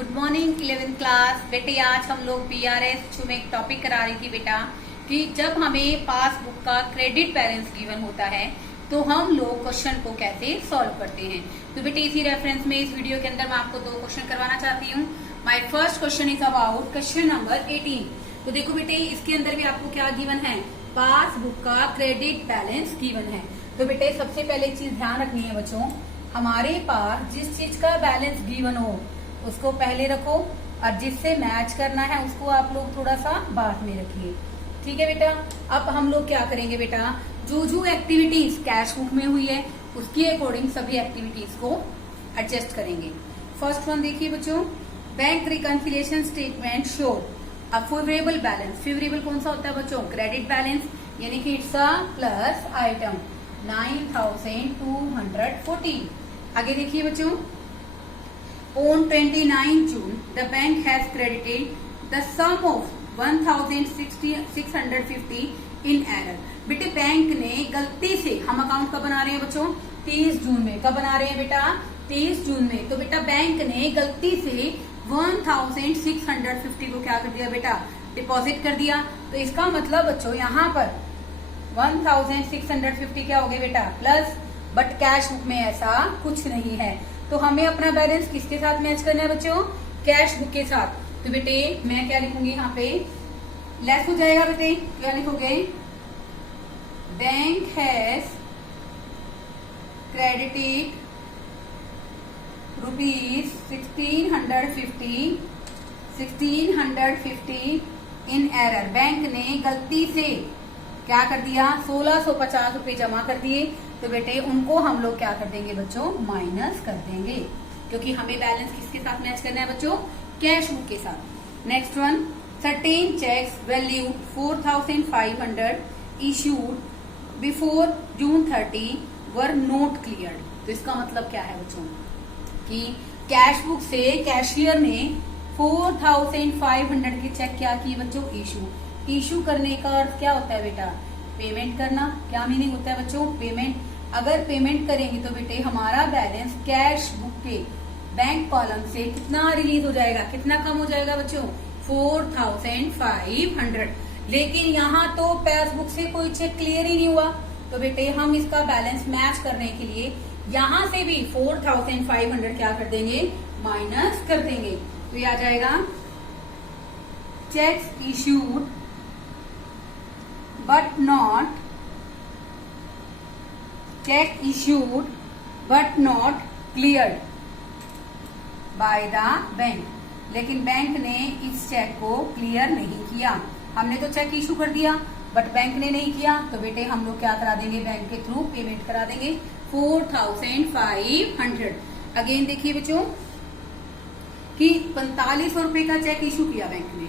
Good morning 11th class. बेटे आज हम लोग BRS में एक टॉपिक करा रही थी बेटा कि जब हमें पासबुक का क्रेडिट बैलेंस गिवन होता है तो हम लोग क्वेश्चन को कैसे सॉल्व करते हैं। तो बेटे इसी रेफरेंस में इस वीडियो के अंदर मैं आपको दो क्वेश्चन करवाना चाहती हूँ। My first question is about question number 18। तो देखो बेटे इसके अंदर भी आपको क्या गिवन है, पासबुक का क्रेडिट बैलेंस गिवन है। तो बेटे सबसे पहले एक चीज ध्यान रखनी है बच्चों, हमारे पास जिस चीज का बैलेंस गिवन हो उसको पहले रखो और जिससे मैच करना है उसको आप लोग थोड़ा सा बाद में रखिए। ठीक है बेटा। अब हम लोग क्या करेंगे बेटा, जो एक्टिविटीज कैश बुक में हुई है उसकी अकॉर्डिंग सभी एक्टिविटीज को एडजस्ट करेंगे। फर्स्ट वन देखिए बच्चों, बैंक रिकन्सिलिएशन स्टेटमेंट शो अ फेवरेबल बैलेंस। फेवरेबल कौन सा होता है बच्चों, क्रेडिट बैलेंस, यानी कि इट्स अ प्लस आइटम 9214। आगे देखिए बच्चों, on 29 June the bank has credited the sum of 1650 in error। बेटे बैंक ने गलती से, हम अकाउंट कब बना रहे हैं बच्चों, 30 जून में। कब बना रहे हैं बेटा, 30 जून में। तो बेटा बैंक ने गलती से 1650 को क्या कर दिया बेटा, डिपॉजिट कर दिया। तो इसका मतलब बच्चों यहाँ पर 1650 क्या हो गया बेटा, प्लस, बट कैश बुक में ऐसा कुछ नहीं है। तो हमें अपना बैलेंस किसके साथ मैच करना है बच्चों, कैश बुक के साथ। तो बेटे मैं क्या लिखूंगी यहाँ पे, लेस हो जाएगा बेटे, क्या लिखोगे, bank has credited rupees 1650 in error. Bank ने गलती से क्या कर दिया, 1650 रुपए जमा कर दिए। तो बेटे उनको हम लोग क्या कर देंगे बच्चों, माइनस कर देंगे, क्योंकि हमें बैलेंस किसके साथ मैच करना है बच्चों, कैश बुक के साथ। Next one, certain cheques value 4500 issued before June 30 were not cleared. तो इसका मतलब क्या है बच्चों कि कैश बुक से कैशियर ने 4500 के चेक क्या किए बच्चों, इशू करने का अर्थ क्या होता है बेटा, पेमेंट करना। क्या मीनिंग होता है बच्चों, पेमेंट। अगर पेमेंट करेंगे तो बेटे हमारा बैलेंस कैश बुक के बैंक कॉलम से कितना रिलीज हो जाएगा, कितना कम हो जाएगा बच्चों, 4500। लेकिन यहाँ तो पासबुक से कोई चेक क्लियर ही नहीं हुआ। तो बेटे हम इसका बैलेंस मैच करने के लिए यहाँ से भी 4500 क्या कर देंगे, माइनस कर देंगे। तो ये आ जाएगा checks issued but not cleared by the bank। लेकिन बैंक ने इस चेक को क्लियर नहीं किया। हमने तो चेक इशू कर दिया बट बैंक ने नहीं किया। तो बेटे हम लोग क्या करा देंगे, बैंक के थ्रू पेमेंट करा देंगे 4500। अगेन देखिए बच्चों कि 4500 रुपए का चेक इशू किया बैंक ने,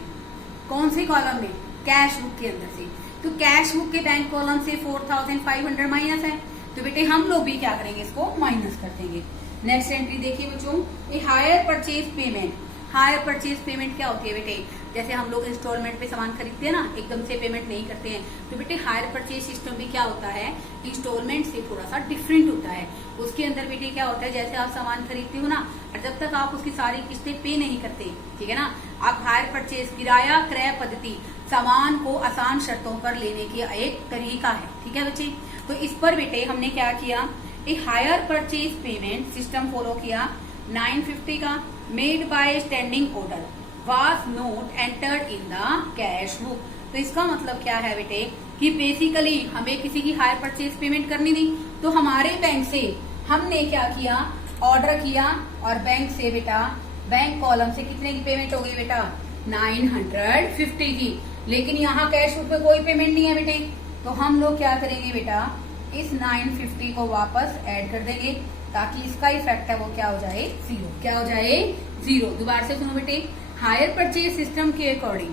कौन से कॉलम में, कैश बुक के अंदर से। तो कैश बुक के बैंक कॉलम से 4500 माइनस है। तो बेटे हम लोग भी क्या करेंगे, इसको माइनस कर देंगे। नेक्स्ट एंट्री देखिए बच्चों, ये higher purchase payment. Higher purchase payment क्या होती है बेटे, जैसे हम लोग इंस्टॉलमेंट पे सामान खरीदते हैं ना, एकदम से पेमेंट नहीं करते हैं। तो बेटे हायर परचेज सिस्टम भी क्या होता है, इंस्टॉलमेंट से थोड़ा सा डिफरेंट होता है। उसके अंदर बेटे क्या होता है, जैसे आप सामान खरीदते हो ना, और जब तक आप उसकी सारी किस्तें पे नहीं करते, ठीक है ना, आप हायर परचेज किराया क्रय पद्धति सामान को आसान शर्तों पर लेने की एक तरीका है। ठीक है बच्चे। तो इस पर बेटे हमने क्या किया, एक higher purchase payment system follow किया। 950 का made by standing order was note entered in the cash book. तो इसका मतलब क्या है बेटे कि बेसिकली हमें किसी की हायर परचेज पेमेंट करनी थी, तो हमारे बैंक से हमने क्या किया, ऑर्डर किया, और बैंक से बेटा बैंक कॉलम से कितने की पेमेंट हो गई बेटा, 950 की। लेकिन यहाँ कैश बुक में कोई पेमेंट नहीं है बेटे। तो हम लोग क्या करेंगे बेटा, इस 950 को वापस ऐड कर देंगे ताकि इसका इफेक्ट है वो क्या हो जाए, जीरो। क्या हो जाए, जीरो। दोबारा से सुनो बेटे, हायर परचेज सिस्टम के अकॉर्डिंग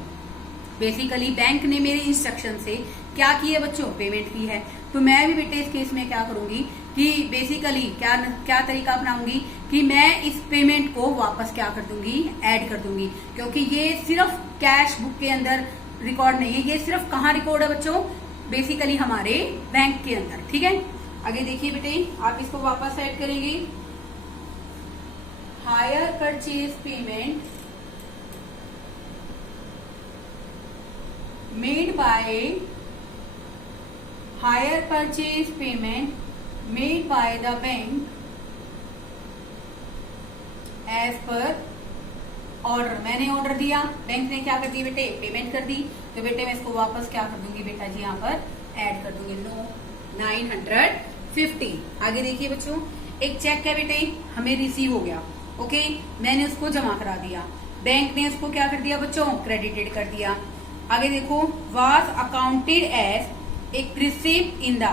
बेसिकली बैंक ने मेरे इंस्ट्रक्शन से क्या की है बच्चों, पेमेंट की है। तो मैं भी बेटे इस केस में क्या करूंगी कि बेसिकली क्या तरीका अपनाऊंगी कि मैं इस पेमेंट को वापस क्या कर दूंगी, ऐड कर दूंगी, क्योंकि ये सिर्फ कैश बुक के अंदर रिकॉर्ड नहीं है, ये सिर्फ कहाँ रिकॉर्ड है बच्चों, बेसिकली हमारे बैंक के अंदर। ठीक है। आगे देखिए बेटे, आप इसको वापस ऐड करेंगे। Hire purchase payment made by hire purchase payment made by the bank as per order. मैंने ऑर्डर दिया, बैंक ने क्या कर दी बेटे, पेमेंट कर दी, तो बेटे मैं इसको वापस क्या कर दूंगी बेटा जी, यहाँ पर ऐड कर दूंगी 950। आगे देखिए बच्चों, एक चेक है बेटे हमें रिसीव हो गया, ओके, मैंने उसको जमा करा दिया, बैंक ने उसको क्या कर दिया बच्चों, क्रेडिटेड कर दिया। आगे देखो, was accounted as a receipt in the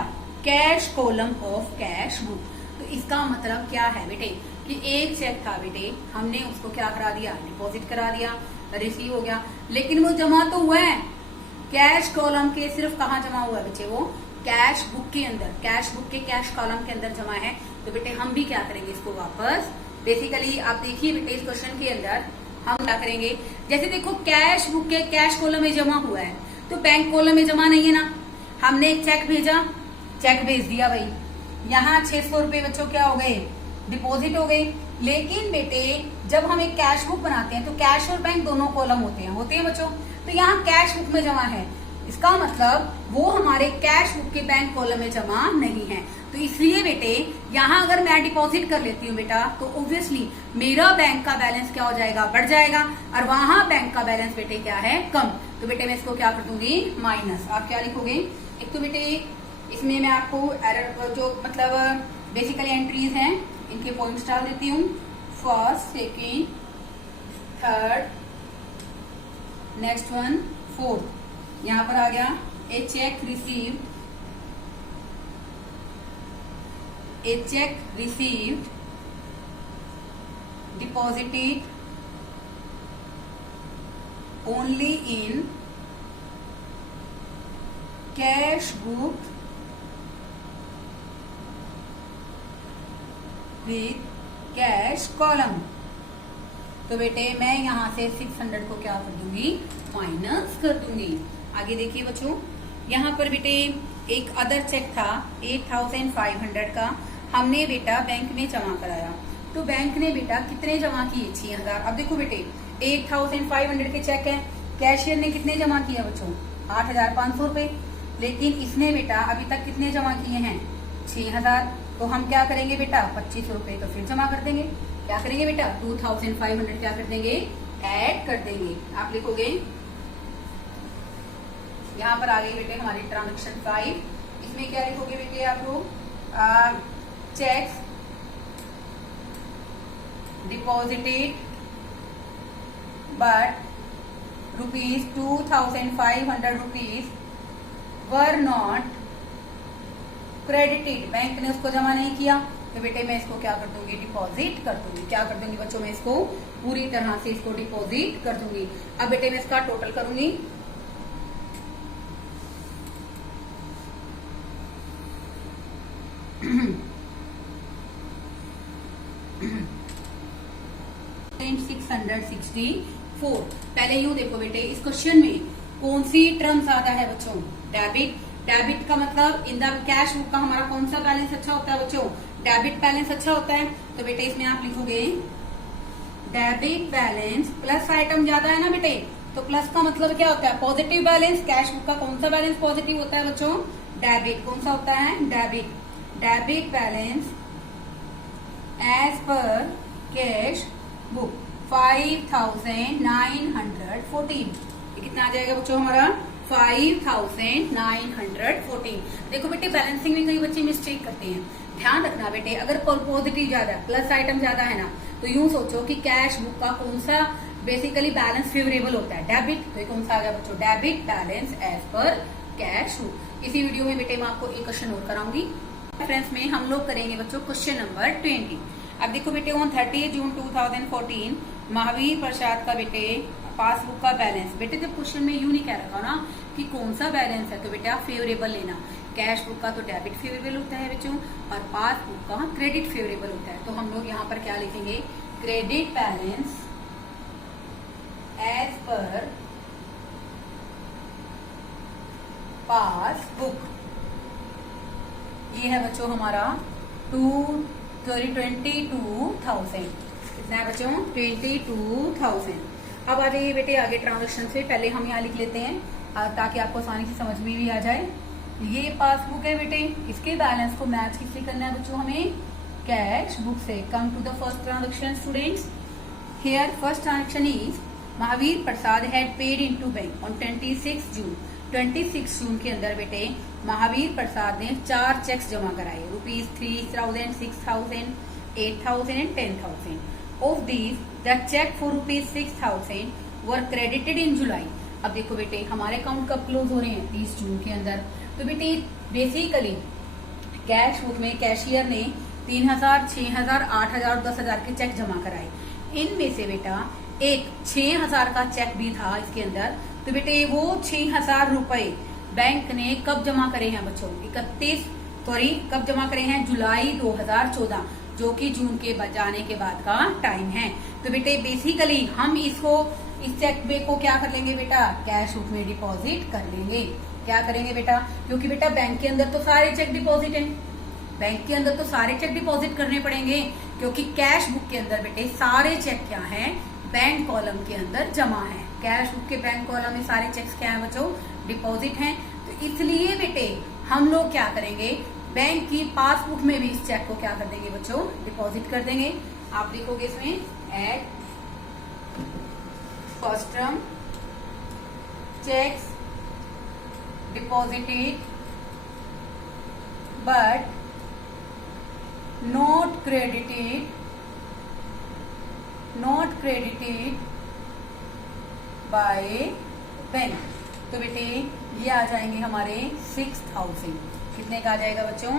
cash column of cash book. तो इसका मतलब क्या है बेटे कि एक चेक था बेटे, हमने उसको क्या करा दिया, डिपॉजिट करा दिया, रिसीव हो गया, लेकिन वो जमा तो हुआ है कैश कॉलम के, सिर्फ कहाँ जमा हुआ है बच्चे, वो कैश बुक के अंदर, कैश बुक के कैश कॉलम के अंदर जमा है। तो बेटे हम भी क्या करेंगे इसको वापस, बेसिकली आप देखिए बेटे इस क्वेश्चन के अंदर हम क्या करेंगे, जैसे देखो कैश बुक के कैश कॉलम में जमा हुआ है तो बैंक कॉलम में जमा नहीं है ना, हमने एक चेक भेजा, चेक भेज दिया भाई, यहाँ 600 रुपए बच्चों क्या हो गए, डिपॉजिट हो गई। लेकिन बेटे जब हम एक कैश बुक बनाते हैं तो कैश और बैंक दोनों कॉलम होते हैं बच्चों, तो यहाँ कैश बुक में जमा है, इसका मतलब वो हमारे कैश बुक के बैंक कॉलम में जमा नहीं है। तो इसलिए बेटे यहाँ अगर मैं डिपॉजिट कर लेती हूँ बेटा, तो ऑब्वियसली मेरा बैंक का बैलेंस क्या हो जाएगा, बढ़ जाएगा, और वहां बैंक का बैलेंस बेटे क्या है, कम। तो बेटे मैं इसको क्या कर दूंगी, माइनस। आप क्या लिखोगे, एक तो बेटे इसमें मैं आपको एरर जो मतलब बेसिकली एंट्रीज हैं इनके पॉइंट्स डाल देती हूँ, first, second, third, next one, fourth. यहाँ पर आ गया a cheque received, a cheque received, deposited only in cash book with cash column. तो बेटे मैं यहां से 600 को क्या कर दूंगी, माइनस कर दूंगी। आगे देखिए बच्चों, यहाँ पर बेटे एक अदर चेक था 8500 का, हमने बेटा बैंक में जमा कराया, तो बैंक ने बेटा कितने जमा किए, 6000। अब देखो बेटे 8500 के चेक है, कैशियर ने कितने जमा किया बच्चों, 8500 रुपए, लेकिन इसने बेटा अभी तक कितने जमा किए हैं, 6000। तो हम क्या करेंगे बेटा, 2500 रुपए तो फिर जमा कर देंगे, क्या करेंगे बेटा 2500 क्या कर देंगे, ऐड कर देंगे। आप लिखोगे, यहाँ पर आ गई बेटे हमारी ट्रांजेक्शन 5, इसमें क्या लिखोगे बेटे आप लोग, checks deposited but ₹2500 were not credited, bank ने उसको जमा नहीं किया, तो बेटे मैं इसको क्या कर दूंगी, डिपॉजिट कर दूंगी। क्या कर दूंगी बच्चों, मैं इसको पूरी तरह से इसको डिपॉजिट कर दूंगी। अब बेटे मैं इसका टोटल करूंगी, $664। पहले यूं देखो बेटे इस क्वेश्चन में कौन सी टर्म ज्यादा है बच्चों, डेबिट। डेबिट का मतलब इन द कैश बुक का हमारा कौन सा बैलेंस अच्छा होता है बच्चों, डेबिट बैलेंस अच्छा होता है। तो बेटे इसमें आप लिखोगे डेबिट बैलेंस, प्लस आइटम ज्यादा है ना बेटे, तो प्लस का मतलब क्या होता है, पॉजिटिव बैलेंस। कैश बुक का कौन सा बैलेंस पॉजिटिव होता है बच्चों, डेबिट। कौन सा होता है, debit. Debit balance as per cash book 5914। ये कितना आ जाएगा बच्चों हमारा, 5914। देखो बेटे बैलेंसिंग में कई बच्चे मिस्टेक करते हैं, ध्यान रखना बेटे, अगर पॉजिटिव ज्यादा है, प्लस आइटम ज्यादा है ना, तो यूं सोचो कि कैश बुक का कौन सा बेसिकली बैलेंस फेवरेबल होता है, डेबिट। तो ये कौन सा आ गया बच्चों, debit balance as per cash book. इसी वीडियो में बेटे मैं आपको एक क्वेश्चन और कराऊंगी। रेफरेंस में हम लोग करेंगे बच्चों क्वेश्चन नंबर 20। अब देखो बेटे ऑन 30 जून 2014 महावीर प्रसाद का बेटे पासबुक का बैलेंस। बेटे जब क्वेश्चन में यूं नहीं कह रखा ना कि कौन सा बैलेंस है, तो बेटे आप फेवरेबल लेना। कैश बुक का तो डेबिट फेवरेबल होता है बच्चों, और पासबुक का क्रेडिट फेवरेबल होता है। तो हम लोग यहाँ पर क्या लिखेंगे, credit balance as per passbook. ये है बच्चों हमारा 22,000। कितना है बच्चों 22,000। अब आ जाइए बेटे आगे ट्रांजेक्शन से, पहले हम यहाँ लिख लेते हैं ताकि आपको आसानी से समझ में भी आ जाए। ये पासबुक है बेटे, इसके बैलेंस को मैच किससे करना है बच्चों हमें, कैश बुक से। Come to the first transaction students. Here first transaction is Mahavir Prasad had paid into bank on 26 June. 26 June के अंदर बेटे महावीर प्रसाद ने 4 चेक्स जमा कराए, ₹3,000, 6,000, 8,000 and 10,000। Of these the cheque for ₹6,000 were credited in July. अब देखो बेटे हमारे अकाउंट कब क्लोज हो रहे हैं, 30 जून के अंदर। तो बेटे बेसिकली कैश बुक में कैशियर ने 3,000, 6,000, 8,000, 10,000 के चेक जमा कराए। इनमें से बेटा एक 6,000 का चेक भी था इसके अंदर। तो बेटे वो 6,000 रुपए बैंक ने कब जमा करे हैं बच्चों, कब जमा करे हैं, जुलाई 2014, जो कि जून के जाने के बाद का टाइम है। तो बेटे बेसिकली हम इस चेक को क्या कर लेंगे बेटा, कैश बुक में डिपॉजिट कर लेंगे। क्या करेंगे बेटा, क्योंकि बेटा बैंक के अंदर तो सारे चेक डिपॉजिट है, बैंक के अंदर तो सारे चेक डिपॉजिट करने पड़ेंगे, क्योंकि कैश बुक के अंदर बेटे सारे चेक क्या है, बैंक कॉलम के अंदर जमा है। कैश बुक के बैंक कॉलम में सारे चेक्स क्या है बच्चों, डिपॉजिट हैं। तो इसलिए बेटे हम लोग क्या करेंगे, बैंक की पासबुक में भी इस चेक को क्या कर देंगे बच्चों, डिपॉजिट कर देंगे। आप लिखोगे इसमें at first term checks deposited but not credited by bank. तो बेटे ये आ जाएंगे हमारे 6,000। कितने का आ जाएगा बच्चों,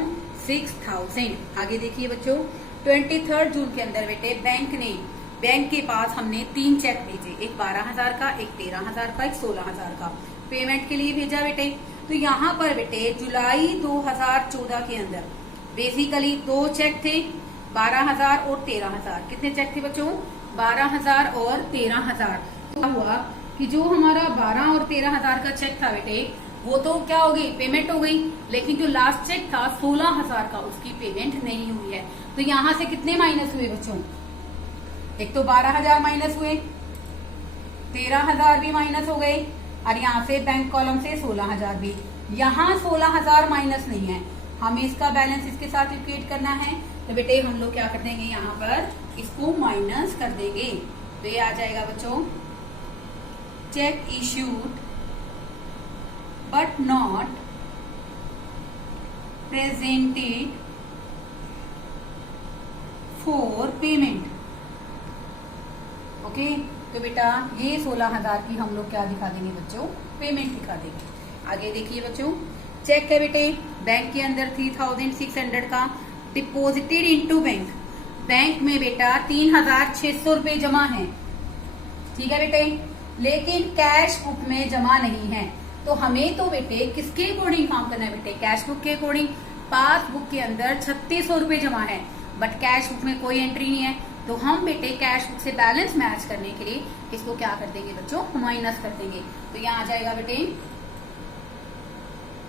6,000। आगे देखिए बच्चों 23 जून के अंदर बेटे बैंक के पास हमने 3 चेक भेजे, एक 12,000 का, एक 13,000 का, एक 16,000 का पेमेंट के लिए भेजा बेटे। तो यहाँ पर बेटे जुलाई 2014 के अंदर बेसिकली 2 चेक थे, 12,000 और 13,000। कितने चेक थे बच्चों, 12,000 और 13,000। तो हुआ कि जो हमारा 12 और 13,000 का चेक था बेटे वो तो क्या हो गई, पेमेंट हो गई, लेकिन जो लास्ट चेक था 16,000 का उसकी पेमेंट नहीं हुई है। तो यहाँ से कितने माइनस हुए बच्चों, एक तो 12,000 माइनस हुए, 13,000 भी माइनस हो गए, और यहाँ से बैंक कॉलम से 16,000 भी। यहाँ 16,000 माइनस नहीं है, हमें इसका बैलेंस इसके साथ इक्वेट करना है। तो बेटे हम लोग क्या कर देंगे, यहाँ पर इसको माइनस कर देंगे। तो ये आ जाएगा बच्चों check issued but not presented for payment. Okay, तो बेटा ये 16,000 की हम लोग क्या दिखा देंगे बच्चों, पेमेंट दिखा देंगे। आगे देखिए बच्चों चेक है बेटे बैंक के अंदर 3,600 का डिपॉजिटेड इनटू बैंक। बैंक में बेटा 3,600 रुपए जमा है, ठीक है बेटे, लेकिन कैश बुक में जमा नहीं है। तो हमें तो बेटे किसके अकॉर्डिंग काम करना है बेटे, कैश बुक के अकॉर्डिंग। पासबुक के अंदर 3,600 रुपए जमा है बट कैश बुक में कोई एंट्री नहीं है। तो हम बेटे कैश बुक से बैलेंस मैच करने के लिए इसको क्या कर देंगे बच्चों, माइनस कर देंगे। तो यहाँ आ जाएगा बेटे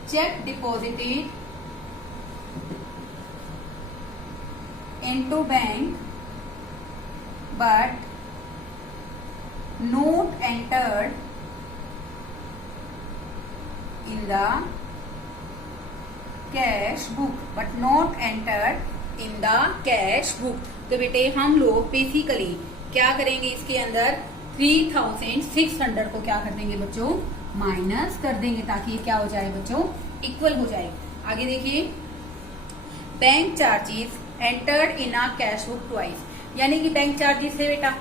check deposited into bank but note entered in the cash book, but not entered in the cash book. तो बेटे हम लोग बेसिकली क्या करेंगे, इसके अंदर 3,600 को क्या कर देंगे बच्चों, माइनस कर देंगे, ताकि ये क्या हो जाए बच्चों, इक्वल हो जाए। आगे देखिए bank charges entered in a cash book twice, यानी कि बैंक चार्जेस है बेटा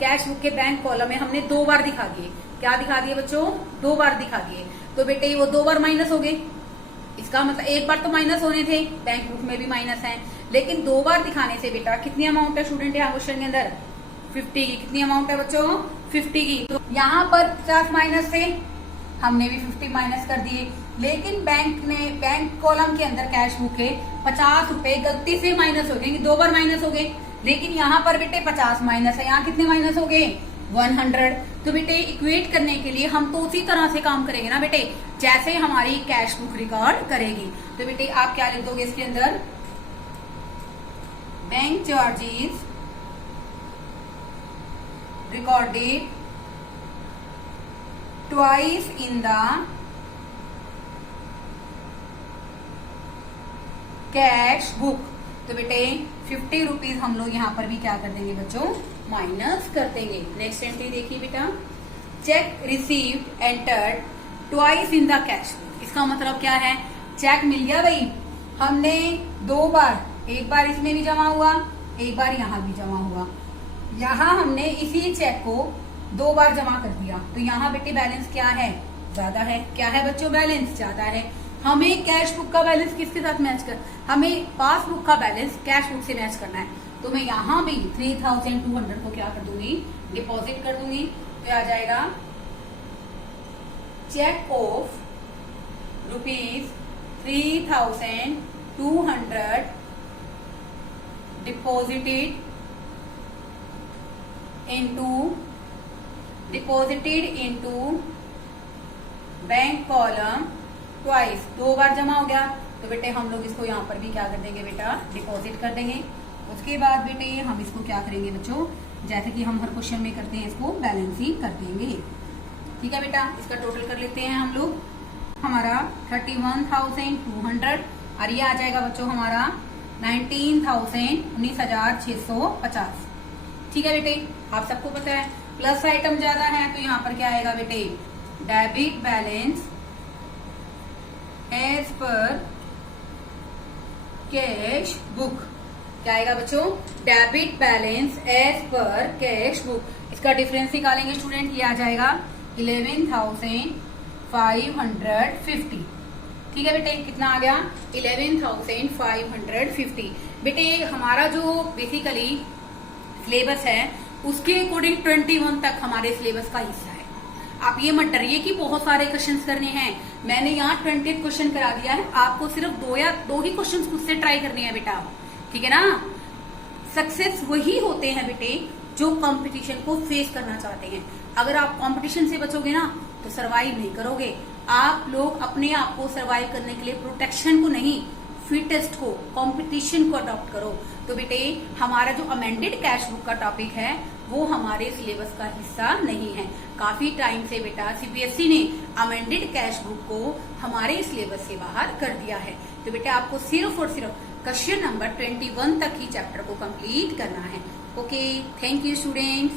कैश बुक के बैंक कॉलम में हमने 2 बार दिखा दिए। क्या दिखा दिए बच्चों, 2 बार दिखा दिए। तो बेटे वो 2 बार माइनस हो गए, इसका मतलब एक बार तो माइनस होने थे, बैंक बुक में भी माइनस है, लेकिन 2 बार दिखाने से बेटा कितनी अमाउंट है स्टूडेंट यहाँ क्वेश्चन के अंदर, 50 की। कितनी अमाउंट है बच्चों, 50 की। तो यहाँ पर 50 माइनस थे, हमने भी 50 माइनस कर दिए, लेकिन बैंक कॉलम के अंदर कैश बुक है 50 रुपए गलती से माइनस हो गए, 2 बार माइनस हो गए, लेकिन यहाँ पर बेटे 50 माइनस है, यहाँ कितने माइनस हो गए, 100। तो बेटे इक्वेट करने के लिए हम तो उसी तरह से काम करेंगे ना बेटे, जैसे हमारी कैश बुक रिकॉर्ड करेगी। तो बेटे आप क्या लिख दोगे इसके अंदर, bank charges recorded twice in the cash book. तो बेटे 50 रुपीज हम लोग यहाँ पर भी क्या कर देंगे बच्चों, माइनस कर देंगे। नेक्स्ट एंट्री देखिए बेटा, check received entered twice in the cash book. इसका मतलब क्या है, चेक मिल गया भाई, हमने 2 बार, एक बार इसमें भी जमा हुआ, एक बार यहाँ भी जमा हुआ। यहाँ हमने इसी चेक को 2 बार जमा कर दिया, तो यहाँ बेटे बैलेंस क्या है, ज्यादा है। क्या है बच्चों, बैलेंस ज्यादा है। हमें कैश बुक का बैलेंस किसके साथ मैच कर, हमें पासबुक का बैलेंस कैश बुक से मैच करना है। तो मैं यहाँ भी 3200 को क्या कर दूंगी, डिपॉजिट कर दूंगी। तो आ जाएगा cheque of ₹3200 deposited into bank column twice. 2 बार जमा हो गया, तो बेटे हम लोग इसको यहाँ पर भी क्या कर देंगे बेटा, डिपॉजिट कर देंगे। उसके बाद बेटे हम इसको क्या करेंगे बच्चों, जैसे कि हम हर क्वेश्चन में करते हैं, इसको बैलेंसिंग कर देंगे। ठीक है बेटा, इसका टोटल कर लेते हैं हम लोग। हमारा 31,200 और ये आ जाएगा बच्चों हमारा 19,650। ठीक है बेटे, आप सबको पता है प्लस आइटम ज्यादा है, तो यहाँ पर क्या आएगा बेटे, debit balance as per cash book. क्या आएगा बच्चों, debit balance as per cash book. इसका डिफरेंस निकालेंगे स्टूडेंट, ये आ जाएगा 11,550। ठीक है बेटे, कितना आ गया, 11,550। बेटे हमारा जो बेसिकली सिलेबस है उसके अकॉर्डिंग 21 तक हमारे सिलेबस का हिस्सा है। आप ये मत डरिए कि बहुत सारे क्वेश्चंस करने हैं, मैंने यहाँ 20 क्वेश्चन करा दिया है, आपको सिर्फ 2 ही क्वेश्चन खुद से ट्राई करने हैं बेटा। ठीक है ना, सक्सेस वही होते हैं बेटे जो कंपटीशन को फेस करना चाहते हैं। अगर आप कंपटीशन से बचोगे ना तो सरवाइव नहीं करोगे। आप लोग अपने आप को सरवाइव करने के लिए प्रोटेक्शन को नहीं, फिटेस्ट को, कंपटीशन को अडॉप्ट करो। तो बेटे हमारा जो अमेंडेड कैश बुक का टॉपिक है वो हमारे सिलेबस का हिस्सा नहीं है। काफी टाइम से बेटा सीबीएसई ने अमेंडेड कैश बुक को हमारे सिलेबस से बाहर कर दिया है। तो बेटा आपको सिर्फ और सिर्फ क्वेश्चन नंबर 21 तक ही चैप्टर को कंप्लीट करना है। Okay, thank you students.